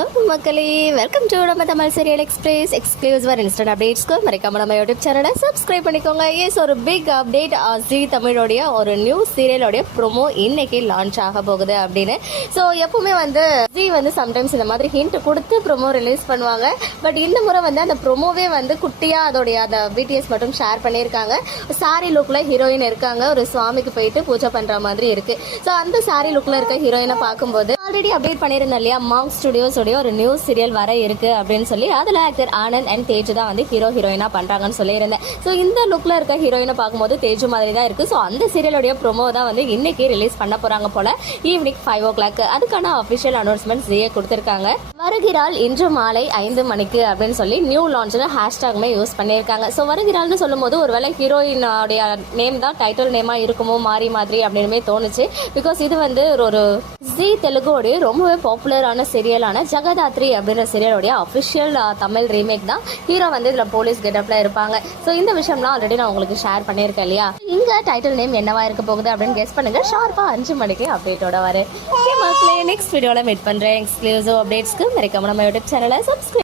Hello மக்களே. Welcome to நம்ம Tamil serial express exclusive instant அப்டேட்ஸ்க்கு மறக்காம நம்ம யூடியூப் சேனலை சப்ஸ்கிரைப் பண்ணிக்கோங்க. எஸ் ஒரு பிக் அப்டேட் ஜி தமிழோடைய ஒரு நியூ சீரியலோடைய ப்ரோமோ இன்னைக்கு லான்ச் ஆக போகுது அப்படின்னு. ஸோ எப்பவுமே வந்து ஜி வந்து சம்டைம்ஸ் இந்த மாதிரி ஹிண்ட் கொடுத்து ப்ரோமோ ரிலீஸ் பண்ணுவாங்க. பட் இந்த முறை வந்து அந்த ப்ரோமோவே வந்து குட்டியாக அதோடைய அந்த பிடிஎஸ் மட்டும் ஷேர் பண்ணியிருக்காங்க. சாரி லுக்கில் ஹீரோயின் இருக்காங்க. ஒரு சுவாமிக்கு போயிட்டு பூஜை பண்ணுற மாதிரி இருக்குது ஸோ அந்த சாரி லுக்கில் இருக்க ஹீரோயினை பார்க்கும்போது ஆல்ரெடி அப்டேட் பண்ணியிருந்தேன் இல்லையா? மாங் ஸ்டுடியோஸோடைய ஒரு நியூ சீரியல் வர இருக்கு அப்படின்னு சொல்லி அதில் ஆக்டர் ஆனந்த் அண்ட் தேஜ் தான் வந்து ஹீரோ ஹீரோயினாக பண்ணுறாங்கன்னு சொல்லியிருந்தேன். ஸோ இந்த லுக்கில் இருக்க ஹீரோயினை பார்க்கும்போது தேஜு மாதிரி தான் இருக்குது ஸோ அந்த சீரியலுடைய ப்ரோமோ தான் வந்து இன்னைக்கு ரிலீஸ் பண்ண போகிறாங்க போல. ஈவினிங் ஃபைவ் ஓ கிளாக் அதுக்கான அஃபிஷியல் அனௌன்ஸ்மெண்ட் ஜிஏ கொடுத்துருக்காங்க. வருகிறாள் இன்று மாலை ஐந்து மணிக்கு அப்படின்னு சொல்லி நியூ லான்ச்னு ஹேஷ்டாகுமே யூஸ் பண்ணியிருக்காங்க. ஸோ வருகிறாள்னு சொல்லும்போது ஒருவேளை ஹீரோயினுடைய நேம் தான் டைட்டில் நேமாக இருக்குமோ மாறி மாதிரி அப்படின்னுமே தோணுச்சு. பிகாஸ் இது வந்து ஒரு ஜி தெலுங்கோடைய ரொம்பவே பாப்புலரான சீரியலான ஜெகதாத்ரி அப்படின்ற சீரியலோடைய அஃபிஷியல் தமிழ் ரீமேக் தான் ஹீரோ வந்து இதில் போலீஸ் கெட்டப்ல இருப்பாங்க. ஸோ இந்த விஷயம்லாம் ஆல்ரெடி நான் உங்களுக்கு ஷேர் பண்ணியிருக்கேன் இல்லையா? இங்கே டைட்டில் நேம் என்னவா இருக்க போகுது அப்படின்னு கெஸ் பண்ணுங்க. ஷார்ப்பா அஞ்சு மணிக்கு அப்டேட்டோட வரேன். நெக்ஸ்ட் வீடியோவில் மீட் பண்ணுறேன் எக்ஸ்க்ளூசிவ் அப்டேட்ஸ்க்கு மறக்காம நம்ம யூடியூப் சேனலை சப்ஸ்கிரைப்